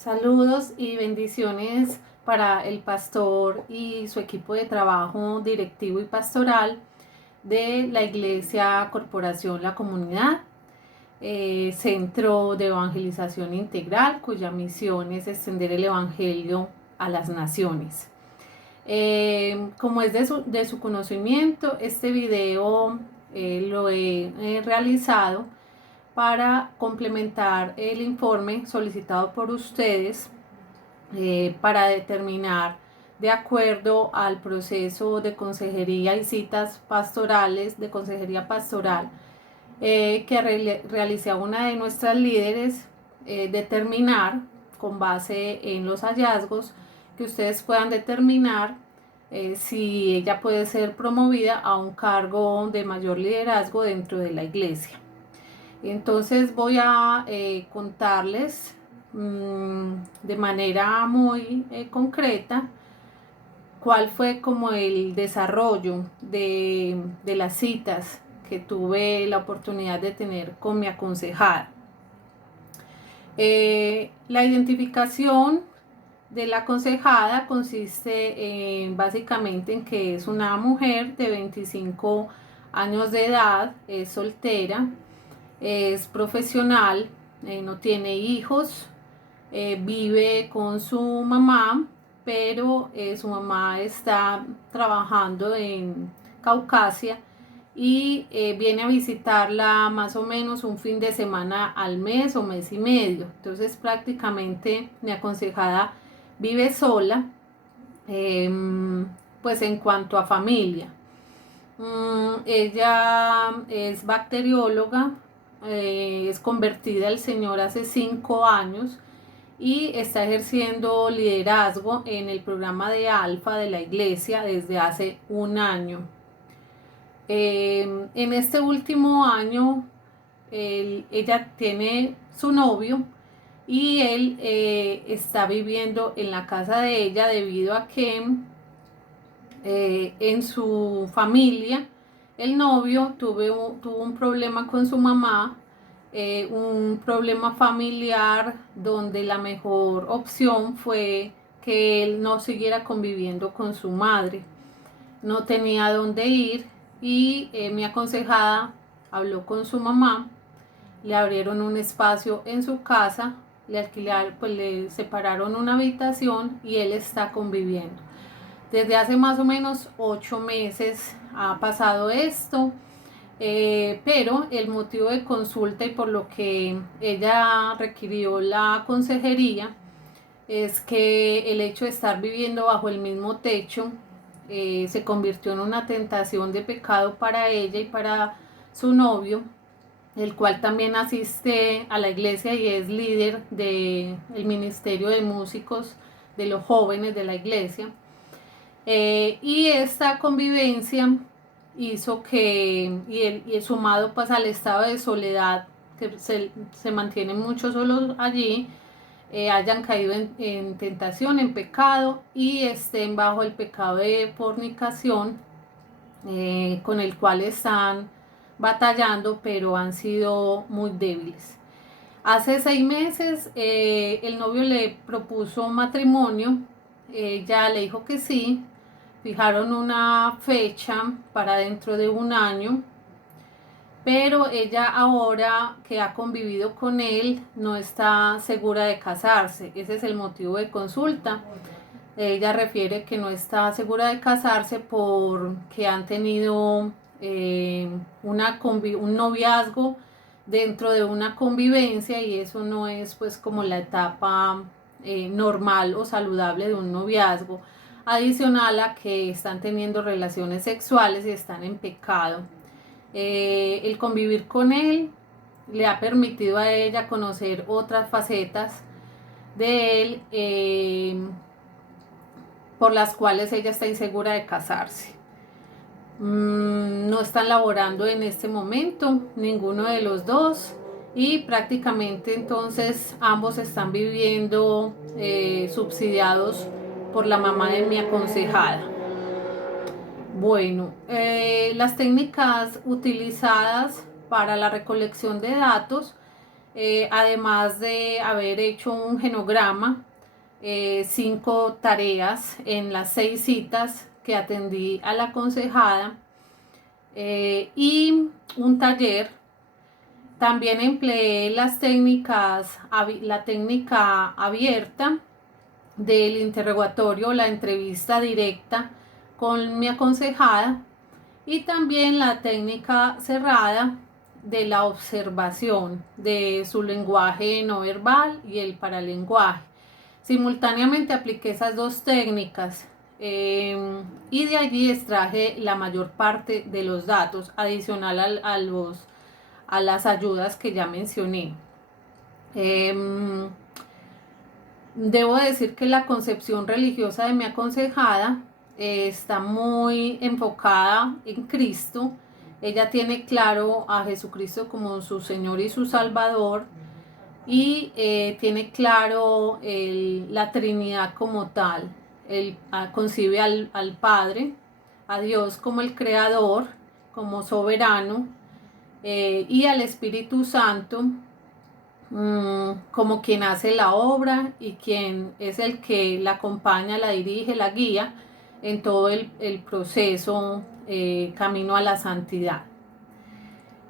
Saludos y bendiciones para el pastor y su equipo de trabajo directivo y pastoral de la Iglesia Corporación La Comunidad, Centro de Evangelización Integral, cuya misión es extender el Evangelio a las naciones. Como es de su conocimiento, este video lo he realizado para complementar el informe solicitado por ustedes para determinar, de acuerdo al proceso de consejería y citas pastorales, de consejería pastoral que realicé a una de nuestras líderes, determinar con base en los hallazgos que ustedes puedan determinar si ella puede ser promovida a un cargo de mayor liderazgo dentro de la iglesia. Entonces voy a contarles de manera muy concreta cuál fue como el desarrollo de las citas que tuve la oportunidad de tener con mi aconsejada. La identificación de la aconsejada consiste básicamente en que es una mujer de 25 años de edad, es soltera, es profesional, no tiene hijos, vive con su mamá, pero su mamá está trabajando en Caucasia y viene a visitarla más o menos un fin de semana al mes o mes y medio. Entonces prácticamente mi aconsejada vive sola, pues en cuanto a familia. Ella es bacterióloga, es convertida al Señor hace 5 años y está ejerciendo liderazgo en el programa de Alfa de la iglesia desde hace 1 año. En este último año ella tiene su novio y él está viviendo en la casa de ella debido a que en su familia el novio tuvo un problema con su mamá, un problema familiar donde la mejor opción fue que él no siguiera conviviendo con su madre. No tenía dónde ir y mi aconsejada habló con su mamá, le abrieron un espacio en su casa, le alquilaron, pues le separaron una habitación y él está conviviendo. Desde hace más o menos 8 meses ha pasado esto, pero el motivo de consulta y por lo que ella requirió la consejería es que el hecho de estar viviendo bajo el mismo techo se convirtió en una tentación de pecado para ella y para su novio, el cual también asiste a la iglesia y es líder del ministerio de músicos de los jóvenes de la iglesia. Y esta convivencia hizo que, y sumado pues al estado de soledad, que se mantienen muchos solos allí, hayan caído en tentación, en pecado y estén bajo el pecado de fornicación, con el cual están batallando, pero han sido muy débiles. Hace 6 meses el novio le propuso matrimonio, ella le dijo que sí, fijaron una fecha para dentro de 1 año, pero ella ahora que ha convivido con él no está segura de casarse. Ese es el motivo de consulta. Ella refiere que no está segura de casarse porque han tenido un noviazgo dentro de una convivencia y eso no es pues como la etapa normal o saludable de un noviazgo, adicional a que están teniendo relaciones sexuales y están en pecado. El convivir con él le ha permitido a ella conocer otras facetas de él, por las cuales ella está insegura de casarse. No están laborando en este momento ninguno de los dos y prácticamente entonces ambos están viviendo subsidiados por la mamá de mi aconsejada. Bueno, las técnicas utilizadas para la recolección de datos además de haber hecho un genograma, 5 tareas en las 6 citas que atendí a la aconsejada, y un taller. También empleé la técnica abierta del interrogatorio, la entrevista directa con mi aconsejada, y también la técnica cerrada de la observación de su lenguaje no verbal y el paralenguaje. Simultáneamente apliqué esas dos técnicas, y de allí extraje la mayor parte de los datos adicional a las ayudas que ya mencioné. Debo decir que la concepción religiosa de mi aconsejada está muy enfocada en Cristo. Ella tiene claro a Jesucristo como su Señor y su Salvador, y tiene claro la Trinidad como tal. Concibe al Padre, a Dios como el Creador, como soberano, y al Espíritu Santo como quien hace la obra y quien es el que la acompaña, la dirige, la guía en todo el proceso, camino a la santidad.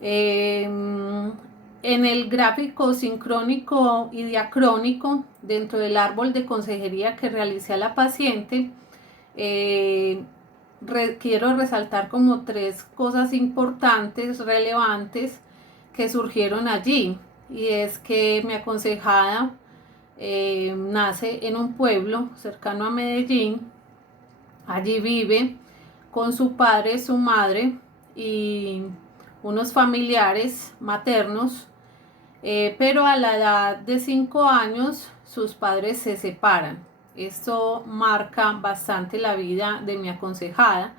En el gráfico sincrónico y diacrónico, dentro del árbol de consejería que realicé a la paciente, quiero resaltar como 3 cosas importantes, relevantes, que surgieron allí. Y es que mi aconsejada nace en un pueblo cercano a Medellín. Allí vive con su padre, su madre y unos familiares maternos, pero a la edad de 5 años sus padres se separan. Esto marca bastante la vida de mi aconsejada.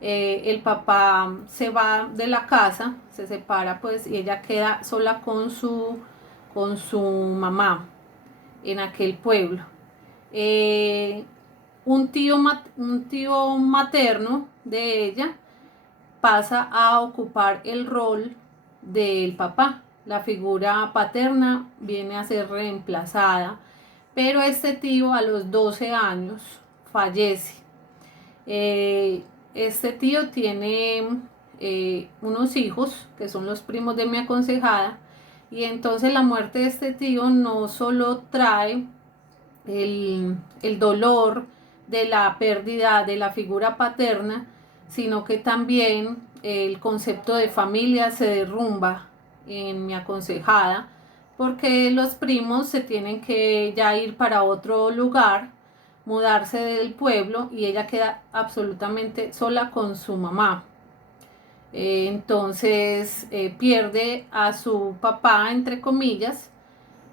El papá se va de la casa, se separa pues, y ella queda sola con su mamá en aquel pueblo. Un tío materno de ella pasa a ocupar el rol del papá. La figura paterna viene a ser reemplazada, pero este tío a los 12 años fallece. Este tío tiene unos hijos que son los primos de mi aconsejada, y entonces la muerte de este tío no solo trae el dolor de la pérdida de la figura paterna, sino que también el concepto de familia se derrumba en mi aconsejada, porque los primos se tienen que ya ir para otro lugar, mudarse del pueblo, y ella queda absolutamente sola con su mamá. Entonces pierde a su papá, entre comillas,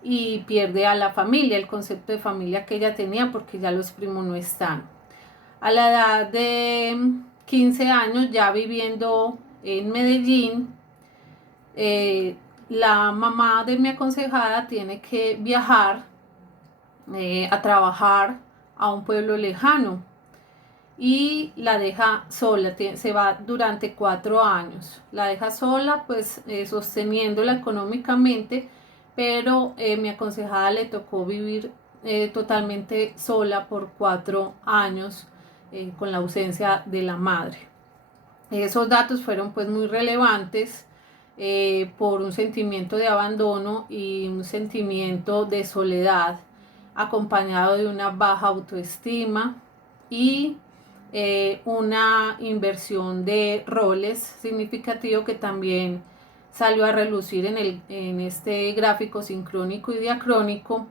y pierde a la familia, el concepto de familia que ella tenía, porque ya los primos no están. A la edad de 15 años, ya viviendo en Medellín, la mamá de mi aconsejada tiene que viajar a trabajar a un pueblo lejano, y la deja sola, se va durante 4 años, la deja sola, pues sosteniéndola económicamente, pero mi aconsejada le tocó vivir totalmente sola por 4 años, con la ausencia de la madre. Esos datos fueron pues muy relevantes, por un sentimiento de abandono y un sentimiento de soledad, acompañado de una baja autoestima y una inversión de roles significativo, que también salió a relucir en este gráfico sincrónico y diacrónico,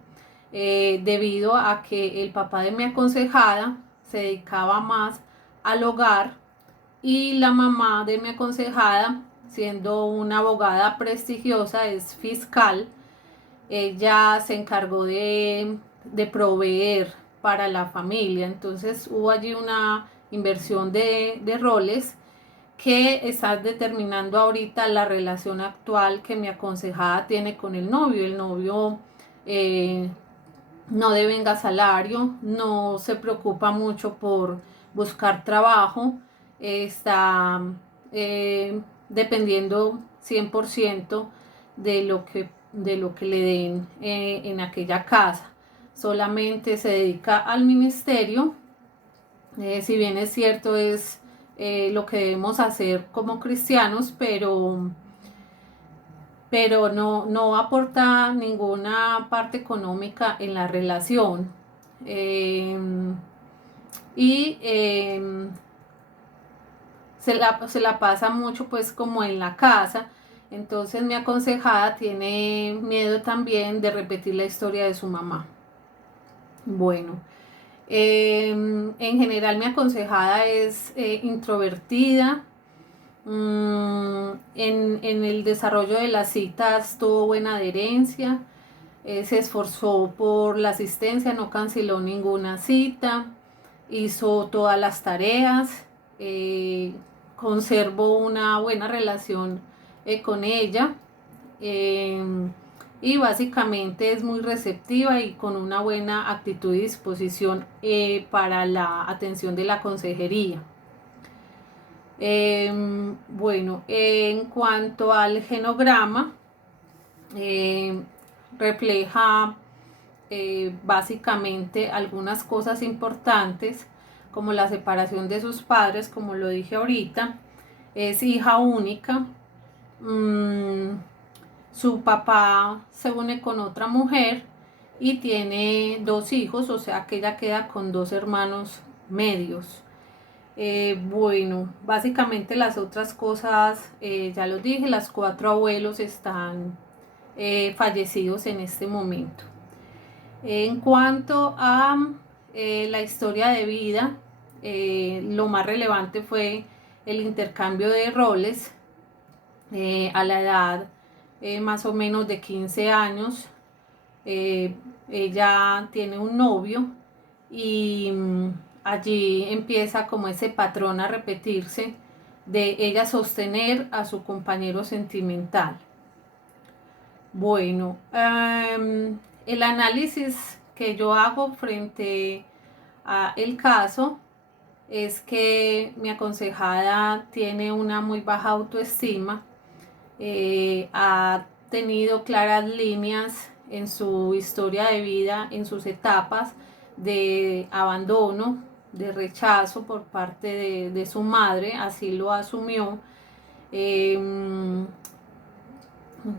debido a que el papá de mi aconsejada se dedicaba más al hogar, y la mamá de mi aconsejada, siendo una abogada prestigiosa, es fiscal. Ella se encargó de proveer para la familia. Entonces hubo allí una inversión de roles que está determinando ahorita la relación actual que mi aconsejada tiene con el novio. El novio no devenga salario, no se preocupa mucho por buscar trabajo, está dependiendo 100% de lo que de lo que le den en aquella casa. Solamente se dedica al ministerio. Si bien es cierto, es lo que debemos hacer como cristianos, pero no aporta ninguna parte económica en la relación. Eh, y se la pasa mucho pues como en la casa. Entonces mi aconsejada tiene miedo también de repetir la historia de su mamá. Bueno, en general mi aconsejada es introvertida. En el desarrollo de las citas tuvo buena adherencia, se esforzó por la asistencia, no canceló ninguna cita, hizo todas las tareas, conservó una buena relación con ella, eh, y básicamente es muy receptiva y con una buena actitud y disposición para la atención de la consejería. Bueno, en cuanto al genograma, refleja básicamente algunas cosas importantes, como la separación de sus padres, como lo dije ahorita. Es hija única. Su papá se une con otra mujer y tiene 2 hijos, o sea que ella queda con 2 hermanos medios. Bueno, básicamente las otras cosas, ya los dije, las 4 abuelos están fallecidos en este momento. En cuanto a la historia de vida, lo más relevante fue el intercambio de roles. A la edad más o menos de 15 años, ella tiene un novio y allí empieza como ese patrón a repetirse de ella sostener a su compañero sentimental. Bueno, el análisis que yo hago frente a el caso es que mi aconsejada tiene una muy baja autoestima, ha tenido claras líneas en su historia de vida, en sus etapas de abandono, de rechazo por parte de su madre, así lo asumió.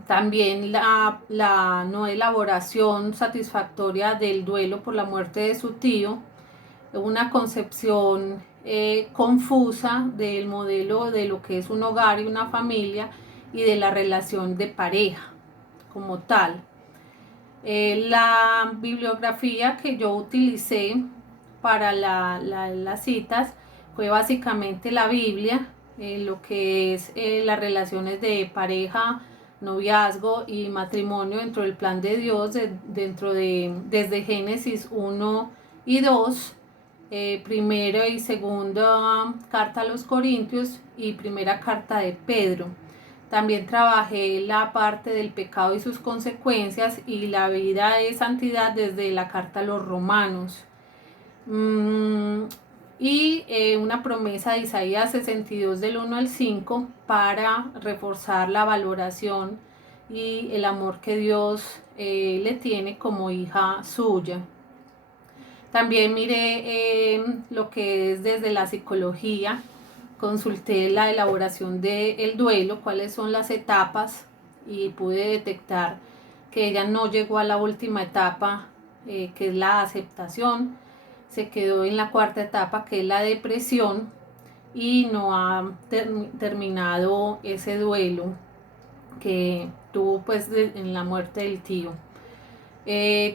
También la no elaboración satisfactoria del duelo por la muerte de su tío, una concepción confusa del modelo de lo que es un hogar y una familia y de la relación de pareja como tal. La bibliografía que yo utilicé para las citas fue básicamente la Biblia, lo que es las relaciones de pareja, noviazgo y matrimonio dentro del plan de Dios, desde Génesis 1 y 2, primera y segunda carta a los Corintios y primera carta de Pedro. También trabajé la parte del pecado y sus consecuencias y la vida de santidad desde la carta a los Romanos. Y una promesa de Isaías 62 del 1 al 5 para reforzar la valoración y el amor que Dios le tiene como hija suya. También miré lo que es desde la psicología, consulté la elaboración del duelo, cuáles son las etapas, y pude detectar que ella no llegó a la última etapa, que es la aceptación, se quedó en la 4ª etapa, que es la depresión, y no ha terminado ese duelo que tuvo pues en la muerte del tío.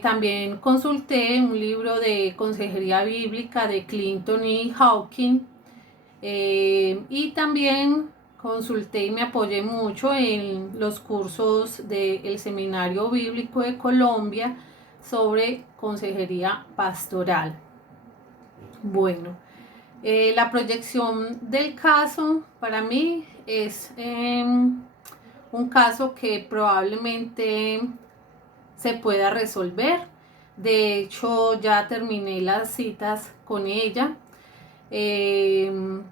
También consulté un libro de consejería bíblica de Clinton y Hawking, y también consulté y me apoyé mucho en los cursos del Seminario Bíblico de Colombia sobre consejería pastoral. Bueno, la proyección del caso para mí es un caso que probablemente se pueda resolver. De hecho, ya terminé las citas con ella,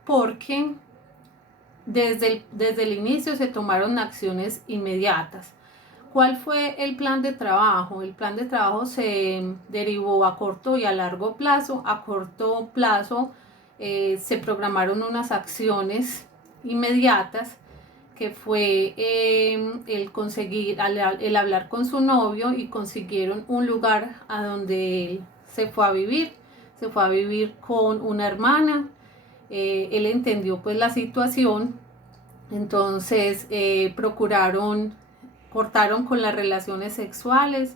porque desde el inicio se tomaron acciones inmediatas. ¿Cuál fue el plan de trabajo? El plan de trabajo se derivó a corto y a largo plazo. A corto plazo se programaron unas acciones inmediatas, que fue el conseguir, el hablar con su novio, y consiguieron un lugar a donde él se fue a vivir. Se fue a vivir con una hermana. Él entendió pues la situación, entonces cortaron con las relaciones sexuales,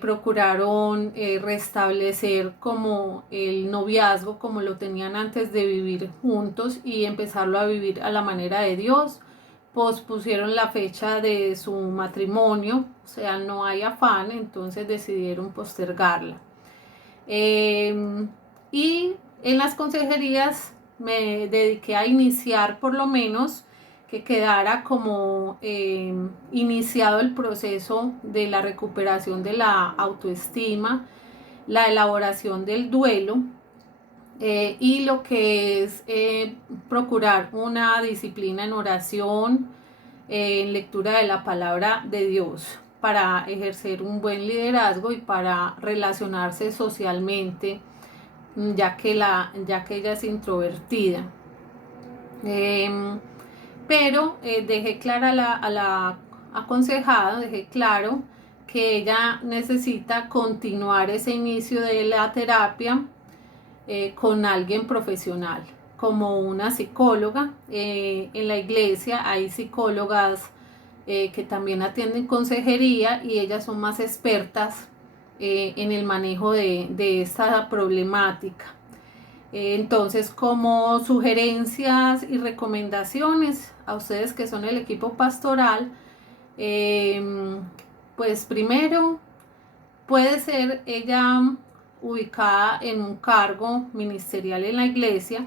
procuraron restablecer como el noviazgo como lo tenían antes de vivir juntos y empezarlo a vivir a la manera de Dios. Pospusieron la fecha de su matrimonio, o sea, no hay afán, entonces decidieron postergarla. Y en las consejerías me dediqué a iniciar, por lo menos que quedara como iniciado el proceso de la recuperación de la autoestima, la elaboración del duelo, y lo que es procurar una disciplina en oración, en lectura de la palabra de Dios, para ejercer un buen liderazgo y para relacionarse socialmente, ya que ella es introvertida. Pero dejé clara a la aconsejada, dejé claro que ella necesita continuar ese inicio de la terapia con alguien profesional, como una psicóloga. En la iglesia hay psicólogas que también atienden consejería, y ellas son más expertas en el manejo de esta problemática. Entonces, como sugerencias y recomendaciones a ustedes que son el equipo pastoral, pues primero, puede ser ella ubicada en un cargo ministerial en la iglesia,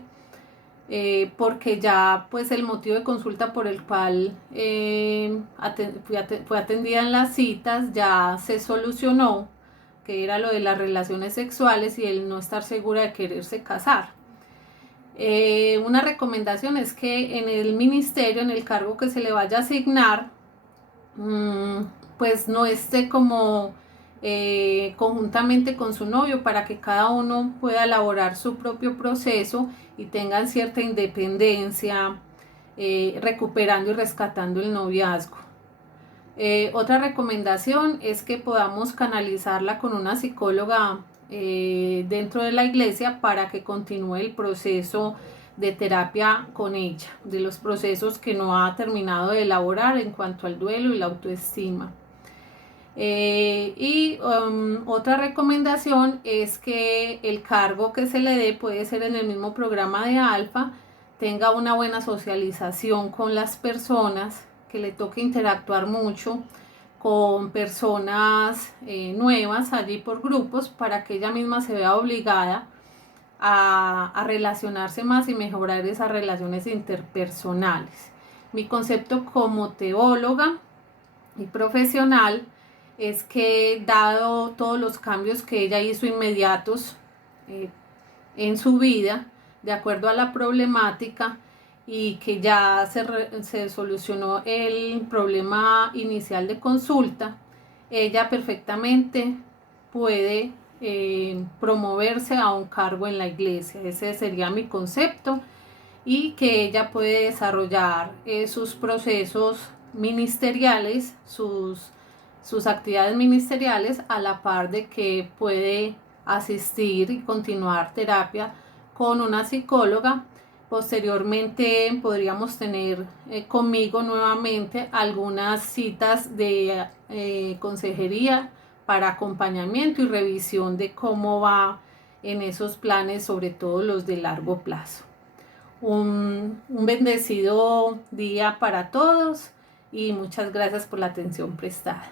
porque ya pues el motivo de consulta por el cual fue atendida en las citas ya se solucionó, que era lo de las relaciones sexuales y el no estar segura de quererse casar. Una recomendación es que en el ministerio, en el cargo que se le vaya a asignar, pues no esté como conjuntamente con su novio, para que cada uno pueda elaborar su propio proceso y tengan cierta independencia, recuperando y rescatando el noviazgo. Otra recomendación es que podamos canalizarla con una psicóloga dentro de la iglesia, para que continúe el proceso de terapia con ella, de los procesos que no ha terminado de elaborar en cuanto al duelo y la autoestima. Otra recomendación es que el cargo que se le dé, puede ser en el mismo programa de Alfa, tenga una buena socialización con las personas, que le toque interactuar mucho con personas nuevas allí por grupos, para que ella misma se vea obligada a relacionarse más y mejorar esas relaciones interpersonales. Mi concepto como teóloga y profesional es que, dado todos los cambios que ella hizo inmediatos en su vida, de acuerdo a la problemática, y que ya se solucionó el problema inicial de consulta, ella perfectamente puede promoverse a un cargo en la iglesia. Ese sería mi concepto, y que ella puede desarrollar sus procesos ministeriales, sus actividades ministeriales, a la par de que puede asistir y continuar terapia con una psicóloga. Posteriormente podríamos tener conmigo nuevamente algunas citas de consejería para acompañamiento y revisión de cómo va en esos planes, sobre todo los de largo plazo. Un bendecido día para todos, y muchas gracias por la atención prestada.